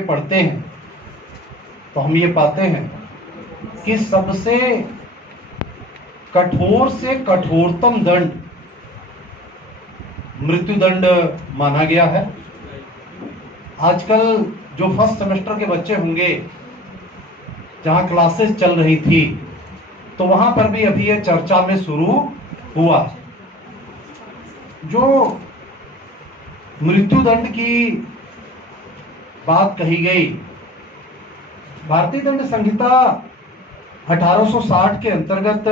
में पढ़ते हैं तो हम ये पाते हैं कि सबसे कठोर से कठोरतम दंड मृत्युदंड माना गया है। आजकल जो फर्स्ट सेमेस्टर के बच्चे होंगे, जहां क्लासेस चल रही थी, तो वहां पर भी अभी ये चर्चा में शुरू हुआ। जो मृत्युदंड की बात कही गई, भारतीय दंड संहिता 1860 के अंतर्गत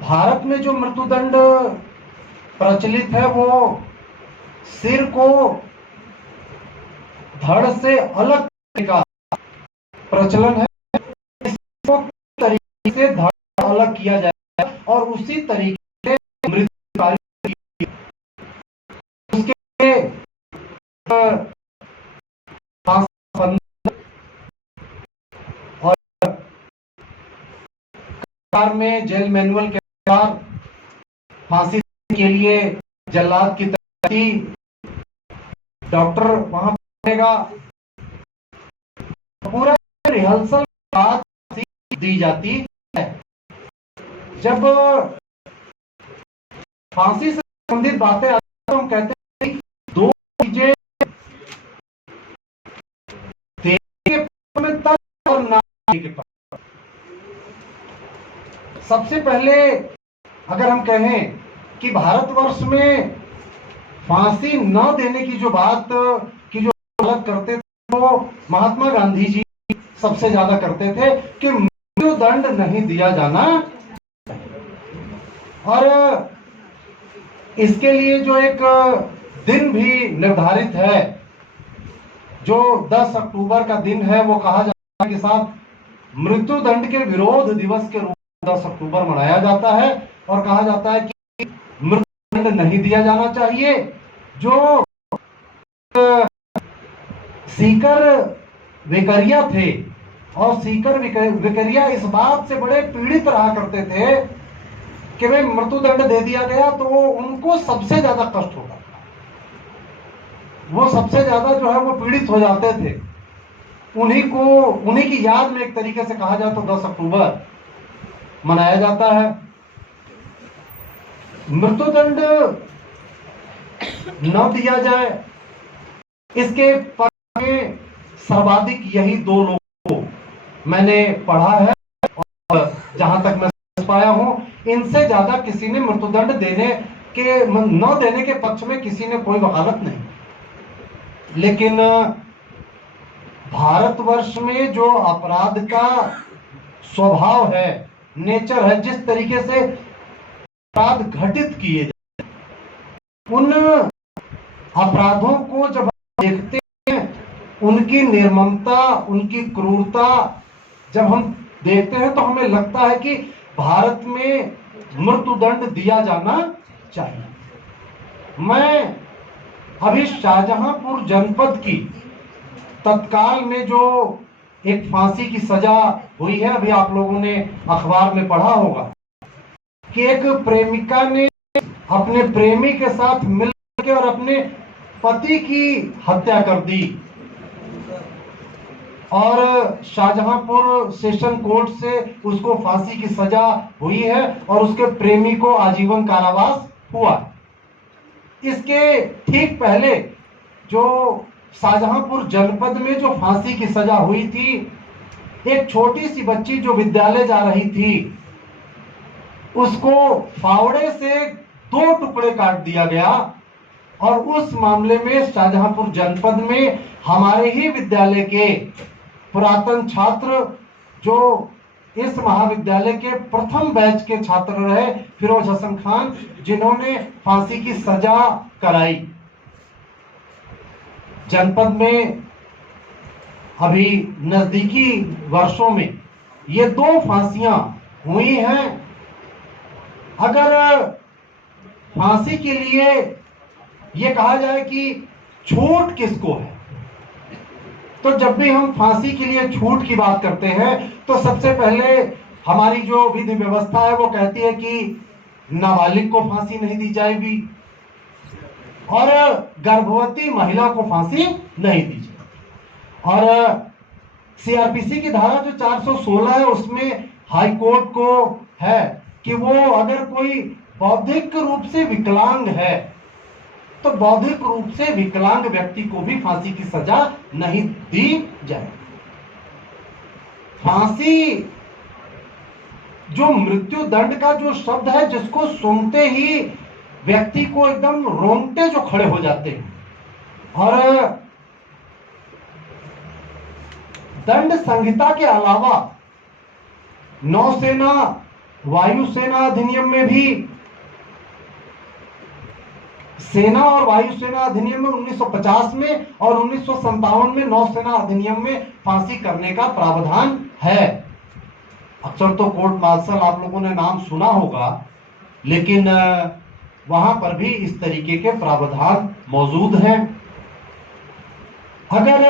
भारत में जो मृत्युदंड प्रचलित है वो सिर को धड़ से अलग करने का प्रचलन है। इसको तरीके से धड़ अलग किया जाए और उसी तरीके से मृत्यु उसके और में जेल मैनुअल के अनुसार फांसी के लिए जल्लाद की तैयारी डॉक्टर वहां पड़ेगा, पूरा रिहर्सल बाद दी जाती है। जब फांसी से संबंधित बातें आती हैं तो हम कहते हैं दो चीजें में तक और ना के पास। सबसे पहले अगर हम कहें कि भारतवर्ष में फांसी न देने की जो बात की जो अलग करते थे वो महात्मा गांधी जी सबसे ज्यादा करते थे कि मृत्युदंड नहीं दिया जाना। और इसके लिए जो एक दिन भी निर्धारित है, जो 10 अक्टूबर का दिन है, वो कहा जाता है कि साथ मृत्युदंड के विरोध दिवस के रूप 10 अक्टूबर मनाया जाता है और कहा जाता है कि मृत्युदंड नहीं दिया जाना चाहिए। जो सीकर विकरिया थे और सीकर विकरिया इस बात से बड़े पीड़ित रहा करते थे कि वे मृत्युदंड दे दिया गया तो उनको सबसे ज्यादा कष्ट होता था, वो सबसे ज्यादा जो है वो पीड़ित हो जाते थे। उन्हीं की याद में एक तरीके से कहा जाए तो 10 अक्टूबर मनाया जाता है। मृत्युदंड न दिया जाए, इसके पक्ष में सर्वाधिक यही दो लोगों को मैंने पढ़ा है और जहां तक मैं समझ पाया हूं, इनसे ज्यादा किसी ने मृत्युदंड न देने के पक्ष में किसी ने कोई वकालत नहीं। लेकिन भारतवर्ष में जो अपराध का स्वभाव है, नेचर है, जिस तरीके से अपराध घटित किए जाते, उन अपराधों को जब हम देखते हैं, उनकी निर्ममता, उनकी क्रूरता जब हम देखते हैं तो हमें लगता है कि भारत में मृत्युदंड दिया जाना चाहिए। मैं अभी शाहजहांपुर जनपद की तत्काल में जो एक फांसी की सजा हुई है, अभी आप लोगों ने अखबार में पढ़ा होगा कि एक प्रेमिका ने अपने प्रेमी के साथ मिलकर और अपने पति की हत्या कर दी और शाहजहांपुर सेशन कोर्ट से उसको फांसी की सजा हुई है और उसके प्रेमी को आजीवन कारावास हुआ। इसके ठीक पहले जो शाहजहांपुर जनपद में जो फांसी की सजा हुई थी, एक छोटी सी बच्ची जो विद्यालय जा रही थी, उसको फावड़े से 2 टुकड़े काट दिया गया। और उस मामले में शाहजहांपुर जनपद में हमारे ही विद्यालय के पुरातन छात्र, जो इस महाविद्यालय के प्रथम बैच के छात्र रहे, फिरोज हसन खान, जिन्होंने फांसी की सजा कराई। जनपद में अभी नजदीकी वर्षों में ये 2 फांसियां हुई हैं। अगर फांसी के लिए ये कहा जाए कि छूट किसको है, तो जब भी हम फांसी के लिए छूट की बात करते हैं तो सबसे पहले हमारी जो विधि व्यवस्था है वो कहती है कि नाबालिग को फांसी नहीं दी जाएगी और गर्भवती महिला को फांसी नहीं दी जाए। और सीआरपीसी की धारा जो 416 है उसमें हाई कोर्ट को है कि वो अगर कोई बौद्धिक रूप से विकलांग है तो बौद्धिक रूप से विकलांग व्यक्ति को भी फांसी की सजा नहीं दी जाए। फांसी जो मृत्यु दंड का जो शब्द है, जिसको सुनते ही व्यक्ति को एकदम रोंगटे जो खड़े हो जाते हैं। और दंड संहिता के अलावा नौसेना वायुसेना अधिनियम में भी, सेना और वायुसेना अधिनियम में 1950 में और 1957 में नौसेना अधिनियम में फांसी करने का प्रावधान है। अक्सर तो कोर्ट मार्शल आप लोगों ने नाम सुना होगा, लेकिन वहां पर भी इस तरीके के प्रावधान मौजूद हैं। अगर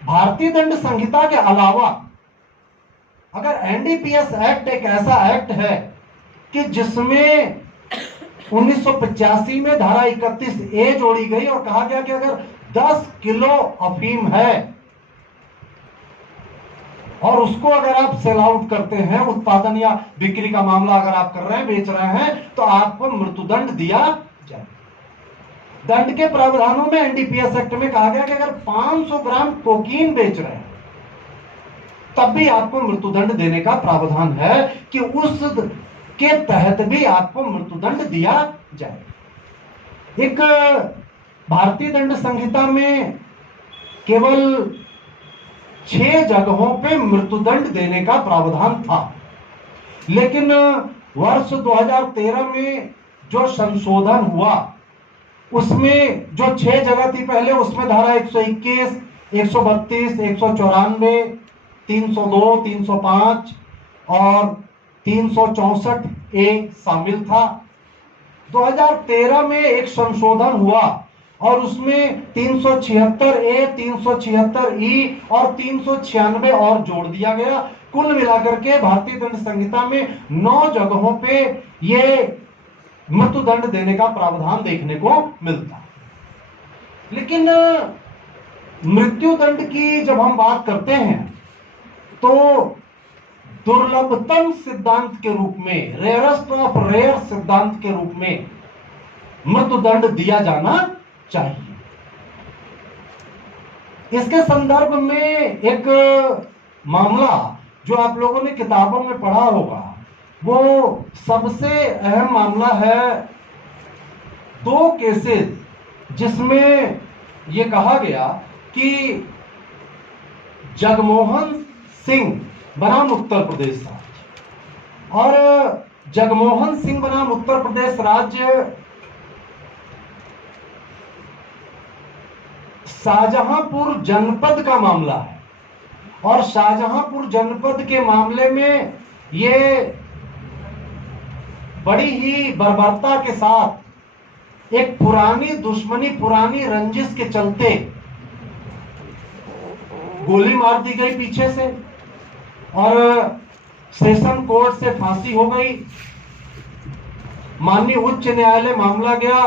भारतीय दंड संहिता के अलावा अगर एनडीपीएस एक्ट एक ऐसा एक्ट है कि जिसमें 1985 में धारा 31A जोड़ी गई और कहा गया कि अगर 10 किलो अफीम है और उसको अगर आप सेल आउट करते हैं, उत्पादन या बिक्री का मामला अगर आप कर रहे हैं, बेच रहे हैं, तो आपको मृत्युदंड दिया जाए। दंड के प्रावधानों में एनडीपीएस एक्ट में कहा गया कि अगर 500 ग्राम कोकीन बेच रहे हैं तब भी आपको मृत्युदंड देने का प्रावधान है कि उस के तहत भी आपको मृत्युदंड दिया जाए। एक भारतीय दंड संहिता में केवल 6 जगहों पे मृत्युदंड देने का प्रावधान था, लेकिन वर्ष 2013 में जो संशोधन हुआ उसमें जो 6 जगह थी पहले, उसमें धारा 121, 132, 194, 302, 305 और 364A शामिल था। 2013 में एक संशोधन हुआ और उसमें 376A, 376E और 396 और जोड़ दिया गया। कुल मिलाकर के भारतीय दंड संहिता में 9 जगहों पे ये मृत्युदंड देने का प्रावधान देखने को मिलता है। लेकिन मृत्युदंड की जब हम बात करते हैं तो दुर्लभतम सिद्धांत के रूप में, रेयरेस्ट ऑफ रेयर सिद्धांत के रूप में मृत्युदंड दिया जाना चाहिए। इसके संदर्भ में एक मामला जो आप लोगों ने किताबों में पढ़ा होगा, वो सबसे अहम मामला है 2 केसेस जिसमें यह कहा गया कि जगमोहन सिंह बनाम उत्तर प्रदेश राज्य, और जगमोहन सिंह बनाम उत्तर प्रदेश राज्य शाहजहांपुर जनपद का मामला है। और शाहजहांपुर जनपद के मामले में ये बड़ी ही बर्बरता के साथ एक पुरानी दुश्मनी, पुरानी रंजिश के चलते गोली मार दी गई पीछे से और सेशन कोर्ट से फांसी हो गई। माननीय उच्च न्यायालय मामला गया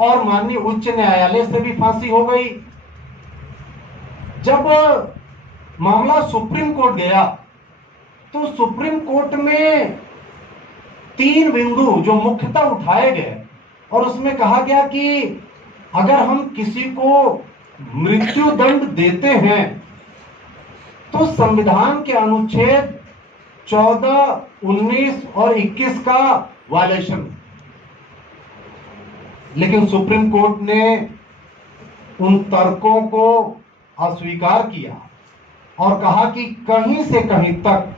और माननीय उच्च न्यायालय से भी फांसी हो गई। जब मामला सुप्रीम कोर्ट गया तो सुप्रीम कोर्ट में 3 बिंदु जो मुख्यतः उठाए गए और उसमें कहा गया कि अगर हम किसी को मृत्यु दंड देते हैं तो संविधान के अनुच्छेद 14, 19 और 21 का वायलेशन। लेकिन सुप्रीम कोर्ट ने उन तर्कों को अस्वीकार किया और कहा कि कहीं से कहीं तक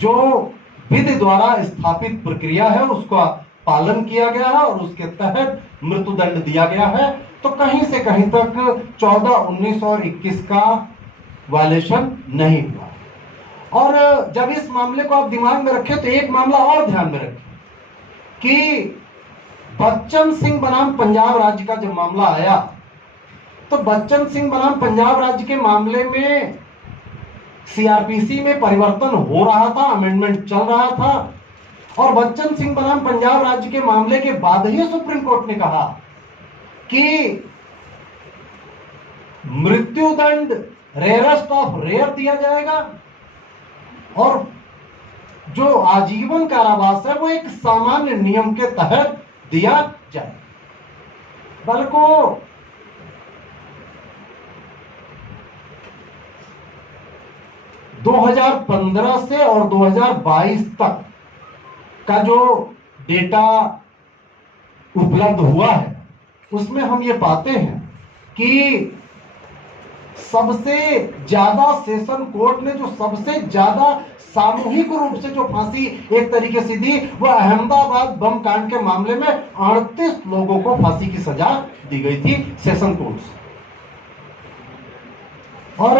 जो विधि द्वारा स्थापित प्रक्रिया है उसका पालन किया गया है और उसके तहत मृत्युदंड दिया गया है। तो कहीं से कहीं तक 14, 19 और 21 का वायलेशन नहीं हुआ। और जब इस मामले को आप दिमाग में रखें तो एक मामला और ध्यान में रखें कि बच्चन सिंह बनाम पंजाब राज्य का जब मामला आया तो बच्चन सिंह बनाम पंजाब राज्य के मामले में सीआरपीसी में परिवर्तन हो रहा था, अमेंडमेंट चल रहा था और बच्चन सिंह बनाम पंजाब राज्य के मामले के बाद ही सुप्रीम कोर्ट ने कहा कि मृत्युदंड रेयरेस्ट ऑफ रेयर दिया जाएगा और जो आजीवन कारावास है वो एक सामान्य नियम के तहत दिया जाए। बल्कि 2015 से और 2022 तक का जो डेटा उपलब्ध हुआ है उसमें हम ये पाते हैं कि सबसे ज्यादा सेशन कोर्ट ने जो सबसे ज्यादा सामूहिक रूप से जो फांसी एक तरीके से दी वो अहमदाबाद बम कांड के मामले में 38 लोगों को फांसी की सजा दी गई थी सेशन कोर्ट से। और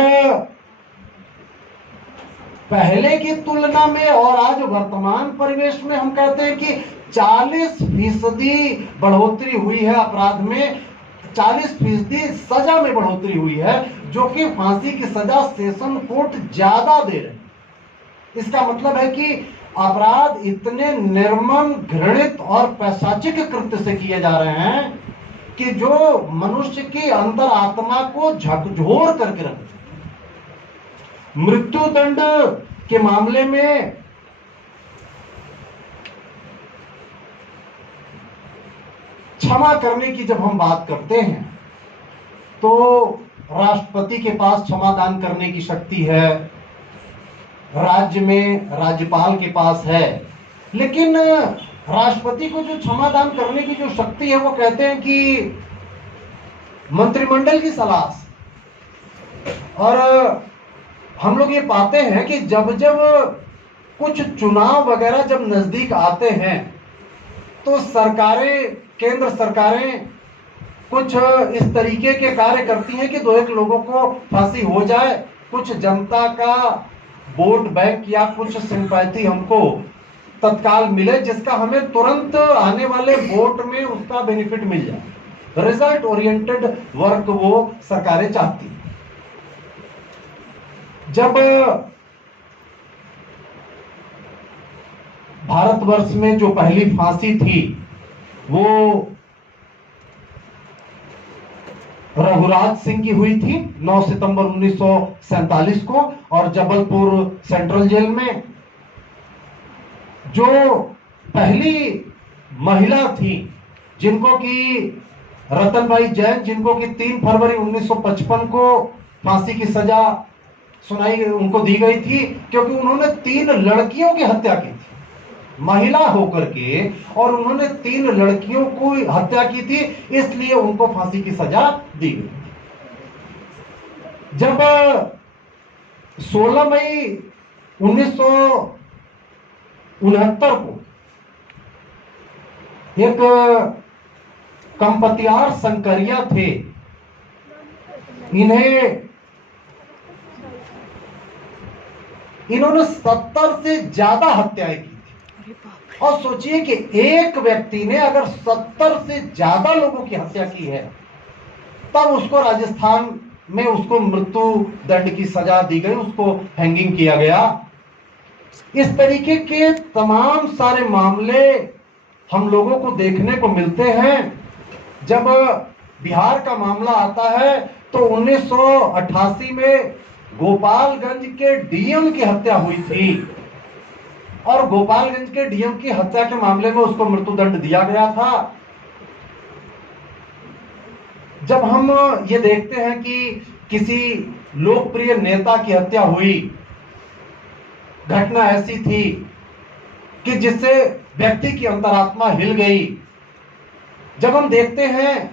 पहले की तुलना में और आज वर्तमान परिवेश में हम कहते हैं कि 40% बढ़ोतरी हुई है अपराध में, 40% सजा में बढ़ोतरी हुई है, जो कि फांसी की सजा सेशन कोर्ट ज्यादा दे रहे हैं। इसका मतलब है कि अपराध इतने निर्मम, घृणित और पैशाचिक कृत्य से किए जा रहे हैं कि जो मनुष्य की अंतर आत्मा को झकझोर करके रखते। मृत्युदंड के मामले में क्षमा करने की जब हम बात करते हैं तो राष्ट्रपति के पास क्षमा दान करने की शक्ति है, राज्य में राज्यपाल के पास है, लेकिन राष्ट्रपति को जो क्षमा दान करने की जो शक्ति है वो कहते हैं कि मंत्रिमंडल की सलाह से। और हम लोग ये पाते हैं कि जब जब कुछ चुनाव वगैरह जब नजदीक आते हैं तो सरकारें, केंद्र सरकारें कुछ इस तरीके के कार्य करती हैं कि 2-1 लोगों को फांसी हो जाए, कुछ जनता का वोट बैंक या कुछ सिंपैथी हमको तत्काल मिले, जिसका हमें तुरंत आने वाले वोट में उसका बेनिफिट मिल जाए। रिजल्ट ओरिएंटेड वर्क वो सरकारें चाहती हैं। जब भारतवर्ष में जो पहली फांसी थी वो रघुराज सिंह की हुई थी 9 सितंबर 1947 को, और जबलपुर सेंट्रल जेल में जो पहली महिला थी जिनको कि रतनबाई जैन, जिनको कि 3 फरवरी 1955 को फांसी की सजा सुनाई उनको दी गई थी, क्योंकि उन्होंने 3 लड़कियों की हत्या की थी महिला होकर के, और उन्होंने 3 लड़कियों को हत्या की थी, इसलिए उनको फांसी की सजा दी गई। जब 16 मई 1969 को एक कंपतियार संकरिया थे, इन्होंने 70 से ज्यादा हत्याएं की थी। और सोचिए कि एक व्यक्ति ने अगर 70 से ज्यादा लोगों की हत्या की है, तब उसको राजस्थान में उसको मृत्यु दंड की सजा दी गई, उसको हैंगिंग किया गया। इस तरीके के तमाम सारे मामले हम लोगों को देखने को मिलते हैं। जब बिहार का मामला आता है तो 1988 में गोपालगंज के डीएम की हत्या हुई थी, और गोपालगंज के डीएम की हत्या के मामले में उसको मृत्युदंड दिया गया था। जब हम ये देखते हैं कि किसी लोकप्रिय नेता की हत्या हुई, घटना ऐसी थी कि जिससे व्यक्ति की अंतरात्मा हिल गई। जब हम देखते हैं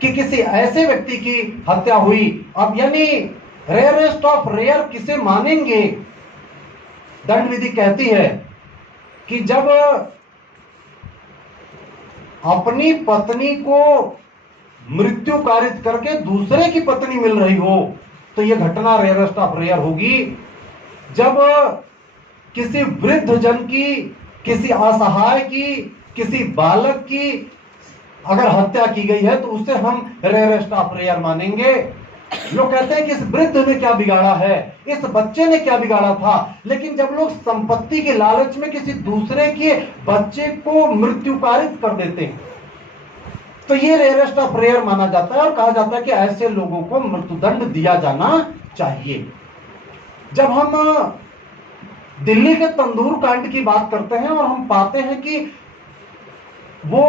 कि किसी ऐसे व्यक्ति की हत्या हुई, अब यानी रेयरेस्ट ऑफ रेयर किसे मानेंगे? दंड विधि कहती है कि जब अपनी पत्नी को मृत्यु कारित करके दूसरे की पत्नी मिल रही हो तो यह घटना रेयरेस्ट ऑफ रेयर होगी। जब किसी वृद्ध जन की, किसी असहाय की, किसी बालक की अगर हत्या की गई है तो उसे हम रेयरेस्ट ऑफ रेयर मानेंगे। लोग कहते हैं कि इस वृद्ध ने क्या बिगाड़ा है, इस बच्चे ने क्या बिगाड़ा था, लेकिन जब लोग संपत्ति के लालच में किसी दूसरे के बच्चे को मृत्युकारित कर देते हैं तो ये रेयरेस्ट ऑफ रेयर माना जाता है और कहा जाता है कि ऐसे लोगों को मृत्युदंड दिया जाना चाहिए। जब हम दिल्ली के तंदूर कांड की बात करते हैं और हम पाते हैं कि वो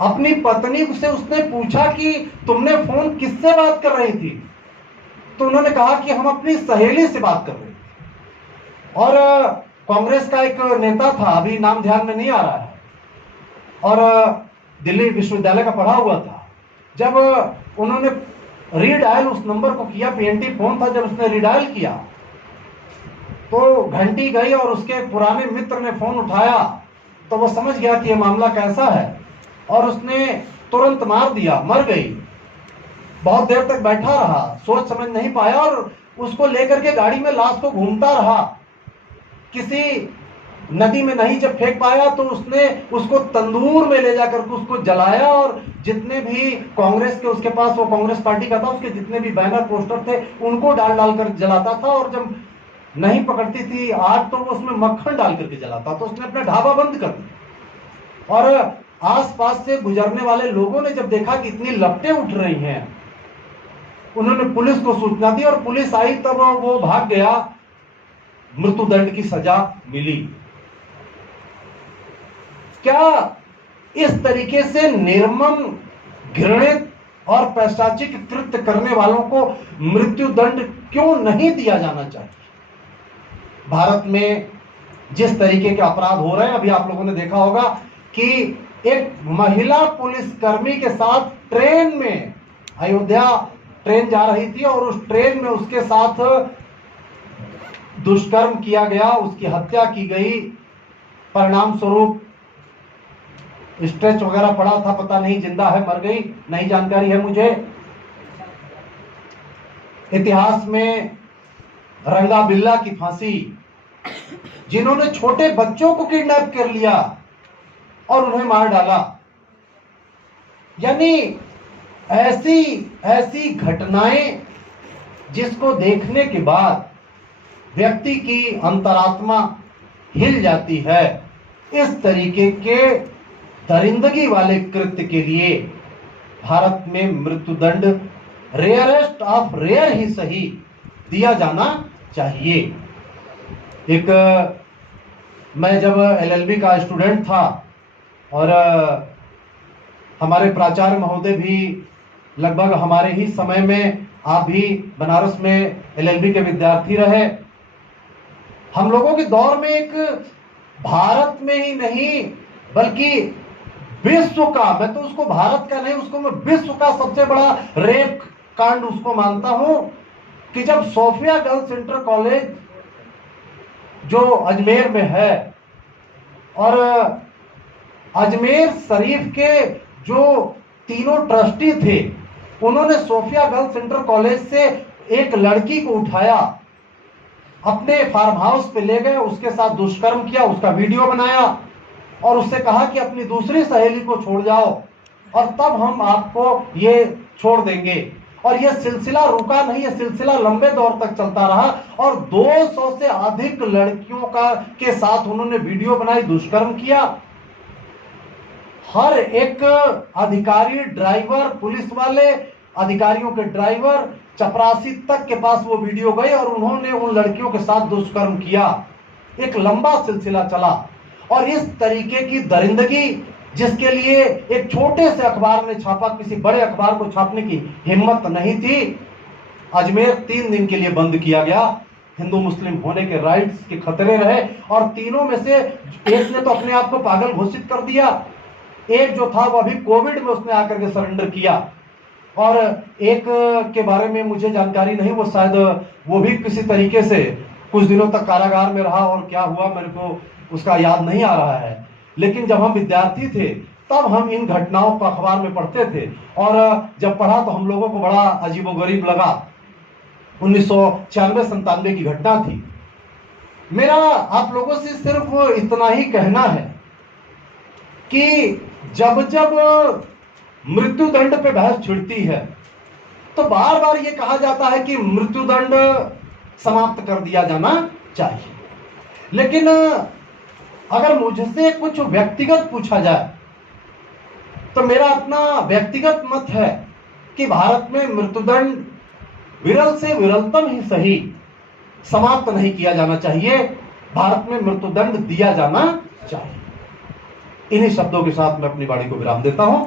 अपनी पत्नी से उसने पूछा कि तुमने फोन किससे बात कर रही थी, तो उन्होंने कहा कि हम अपनी सहेली से बात कर रहे थे। और कांग्रेस का एक नेता था, अभी नाम ध्यान में नहीं आ रहा है, और दिल्ली विश्वविद्यालय का पढ़ा हुआ था। जब उन्होंने रीडायल उस नंबर को किया, पीएनटी फोन था, जब उसने रीडायल किया तो घंटी गई और उसके पुराने मित्र ने फोन उठाया तो वो समझ गया कि ये मामला कैसा है और उसने तुरंत मार दिया, मर गई। बहुत देर तक बैठा रहा, सोच समझ नहीं पाया और उसको लेकर के गाड़ी में लाश को घूमता रहा। किसी नदी में नहीं जब फेंक पाया तो उसने उसको तंदूर में ले जाकर के उसको जलाया और जितने भी कांग्रेस के, उसके पास वो कांग्रेस पार्टी का था, उसके जितने भी बैनर पोस्टर थे उनको डाल डाल कर जलाता था। और जब नहीं पकड़ती थी आग तो वो उसमें मक्खन डाल करके जलाता। तो उसने अपना ढाबा बंद कर दिया और आसपास से गुजरने वाले लोगों ने जब देखा कि इतनी लपटें उठ रही हैं, उन्होंने पुलिस को सूचना दी और पुलिस आई तब वो भाग गया, मृत्युदंड की सजा मिली। क्या इस तरीके से निर्मम, घृणित और पैशाचिक कृत्य करने वालों को मृत्युदंड क्यों नहीं दिया जाना चाहिए? भारत में जिस तरीके के अपराध हो रहे हैं, अभी आप लोगों ने देखा होगा कि एक महिला पुलिसकर्मी के साथ ट्रेन में, अयोध्या ट्रेन जा रही थी और उस ट्रेन में उसके साथ दुष्कर्म किया गया, उसकी हत्या की गई। परिणाम स्वरूप स्ट्रेच वगैरह पड़ा था, पता नहीं जिंदा है मर गई, नहीं जानकारी है मुझे। इतिहास में रंगा बिल्ला की फांसी, जिन्होंने छोटे बच्चों को किडनैप कर लिया और उन्हें मार डाला। यानी ऐसी ऐसी घटनाएं जिसको देखने के बाद व्यक्ति की अंतरात्मा हिल जाती है। इस तरीके के दरिंदगी वाले कृत्य के लिए भारत में मृत्युदंड रेयरेस्ट ऑफ रेयर ही सही दिया जाना चाहिए। मैं जब एलएलबी का स्टूडेंट था और हमारे प्राचार्य महोदय भी लगभग हमारे ही समय में, आप भी बनारस में एलएलबी के विद्यार्थी रहे, हम लोगों के दौर में एक भारत में ही नहीं बल्कि विश्व का, मैं तो उसको भारत का नहीं, उसको मैं विश्व का सबसे बड़ा रेप कांड उसको मानता हूं कि जब सोफिया गर्ल्स इंटर कॉलेज जो अजमेर में है और अजमेर शरीफ के जो तीनों ट्रस्टी थे, उन्होंने सोफिया गर्ल्स इंटर कॉलेज से एक लड़की को उठाया, अपने फार्म हाउस पे ले गए, उसके साथ दुष्कर्म किया, उसका वीडियो बनाया और उससे कहा कि अपनी दूसरी सहेली को छोड़ जाओ और तब हम आपको ये छोड़ देंगे। और यह सिलसिला रुका नहीं, यह सिलसिला लंबे दौर तक चलता रहा और 200 से अधिक लड़कियों के साथ उन्होंने वीडियो बनाई, दुष्कर्म किया। हर एक अधिकारी, ड्राइवर, पुलिस वाले, अधिकारियों के ड्राइवर, चपरासी तक के पास वो वीडियो गए और उन्होंने उन लड़कियों के साथ दुष्कर्म किया। एक लंबा सिलसिला चला और इस तरीके की दरिंदगी जिसके लिए एक छोटे से अखबार ने छापा, किसी बड़े अखबार को छापने की हिम्मत नहीं थी। अजमेर 3 दिन के लिए बंद किया गया। हिंदू मुस्लिम होने के राइट्स के खतरे रहे और तीनों में से एक ने तो अपने आप को पागल घोषित कर दिया, एक जो था वो अभी कोविड में उसने आकर के सरेंडर किया और एक के बारे में मुझे जानकारी नहीं, वो शायद वो भी किसी तरीके से कुछ दिनों तक कारागार में रहा और क्या हुआ मेरे को उसका याद नहीं आ रहा है। लेकिन जब हम विद्यार्थी थे तब हम इन घटनाओं को अखबार में पढ़ते थे और जब पढ़ा तो हम लोगों को बड़ा अजीबोगरीब लगा। 1996-97 की घटना थी। मेरा आप लोगों से सिर्फ इतना ही कहना है कि जब जब मृत्युदंड पे बहस छिड़ती है तो बार बार ये कहा जाता है कि मृत्युदंड समाप्त कर दिया जाना चाहिए। लेकिन अगर मुझसे कुछ व्यक्तिगत पूछा जाए तो मेरा अपना व्यक्तिगत मत है कि भारत में मृत्युदंड विरल से विरलतम ही सही समाप्त नहीं किया जाना चाहिए, भारत में मृत्युदंड दिया जाना चाहिए। इन्हीं शब्दों के साथ मैं अपनी वाणी को विराम देता हूं।